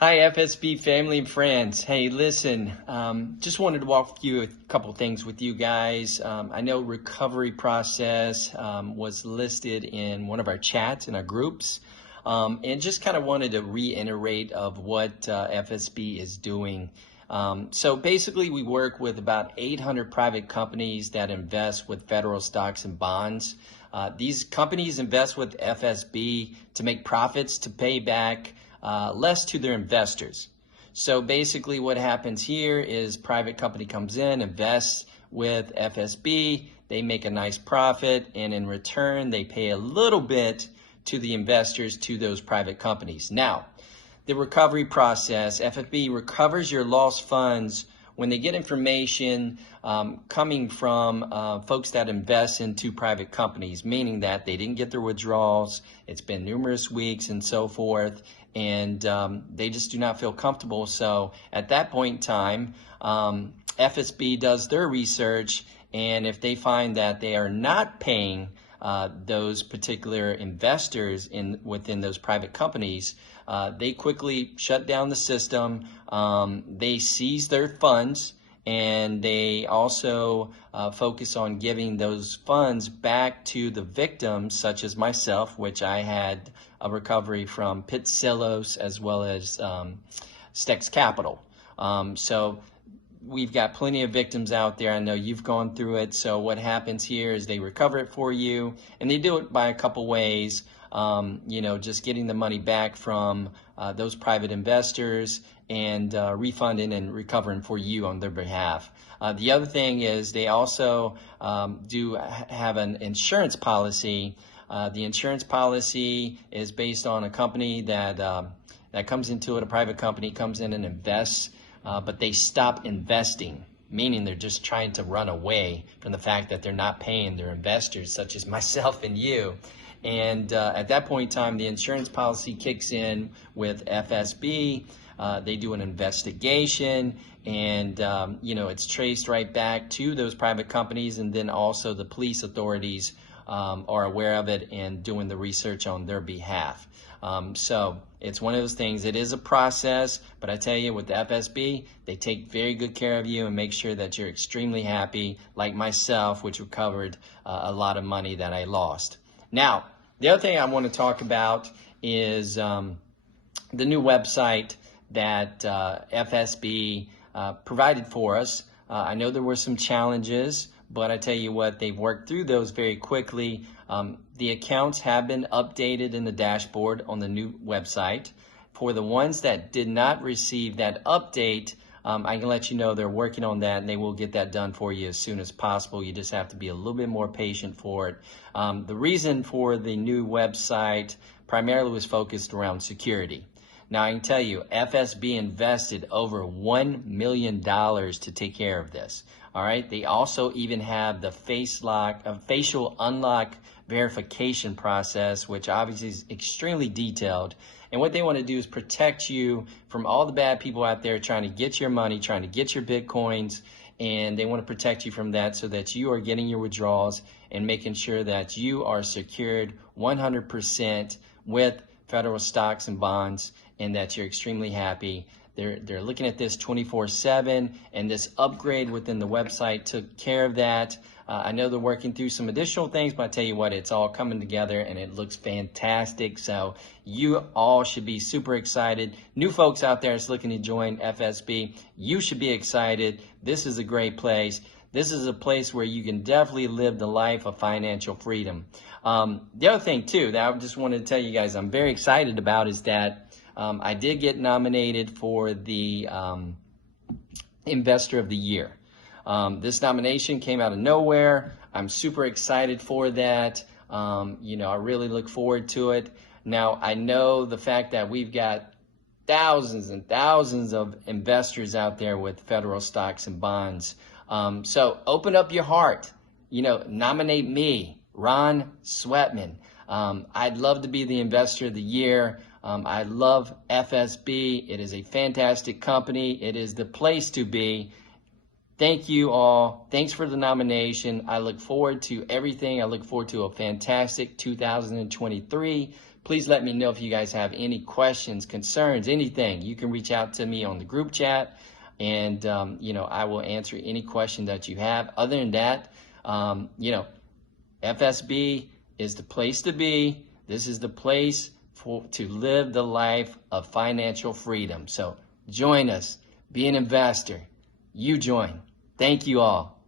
Hi, FSB family and friends. Hey, listen, just wanted to walk through a couple things with you guys. I know recovery process was listed in one of our chats in our groups, and just kind of wanted to reiterate of what FSB is doing. So basically, we work with about 800 private companies that invest with federal stocks and bonds. These companies invest with FSB to make profits to pay back less to their investors. So basically what happens here is private company comes in, invests with FSB, they make a nice profit, and in return they pay a little bit to the investors to those private companies. Now, the recovery process, FSB recovers your lost funds when they get information coming from folks that invest into private companies, meaning that they didn't get their withdrawals, it's been numerous weeks and so forth, and they just do not feel comfortable. So at that point in time, FSB does their research, and if they find that they are not paying those particular investors within those private companies, they quickly shut down the system. They seize their funds, and they also focus on giving those funds back to the victims, such as myself, which I had a recovery from Pitsillos as well as Stex Capital. So we've got plenty of victims out there. I know you've gone through it. So what happens here is they recover it for you, and they do it by a couple ways. Just getting the money back from those private investors and refunding and recovering for you on their behalf. The other thing is they also do have an insurance policy. The insurance policy is based on a company that comes into it, a private company comes in and invests, but they stop investing, meaning they're just trying to run away from the fact that they're not paying their investors, such as myself and you. And at that point in time, the insurance policy kicks in with FSB. They do an investigation, and it's traced right back to those private companies, and then also the police authorities are aware of it and doing the research on their behalf. So it's one of those things. It is a process, but I tell you, with the FSB, they take very good care of you and make sure that you're extremely happy, like myself, which recovered a lot of money that I lost. Now, the other thing I want to talk about is the new website that FSB provided for us. I know there were some challenges, but I tell you what, they've worked through those very quickly. The accounts have been updated in the dashboard on the new website. For the ones that did not receive that update, I can let you know they're working on that, and they will get that done for you as soon as possible. You just have to be a little bit more patient for it. The reason for the new website primarily was focused around security. Now, I can tell you, FSB invested over $1 million to take care of this. All right. They also even have the facial unlock verification process, which obviously is extremely detailed. And what they want to do is protect you from all the bad people out there trying to get your money, trying to get your Bitcoins, and they want to protect you from that so that you are getting your withdrawals and making sure that you are secured 100% with federal stocks and bonds, and that you're extremely happy. They're looking at this 24/7, and this upgrade within the website took care of that. I know they're working through some additional things, but I tell you what, it's all coming together and it looks fantastic. So you all should be super excited. New folks out there that's looking to join FSB, you should be excited. This is a great place. This is a place where you can definitely live the life of financial freedom. The other thing too that I just wanted to tell you guys I'm very excited about is that I did get nominated for the Investor of the Year. This nomination came out of nowhere. I'm super excited for that. I really look forward to it. Now, I know the fact that we've got thousands and thousands of investors out there with federal stocks and bonds. So open up your heart, nominate me, Ron Sweatman. I'd love to be the Investor of the Year. I love FSB. It is a fantastic company. It is the place to be. Thank you all. Thanks for the nomination. I look forward to everything. I look forward to a fantastic 2023. please let me know if you guys have any questions, concerns, anything. You can reach out to me on the group chat, and I will answer any question that you have. Other than that, FSB is the place to be. This is the place to live the life of financial freedom. So join us, be an investor. You join. Thank you all.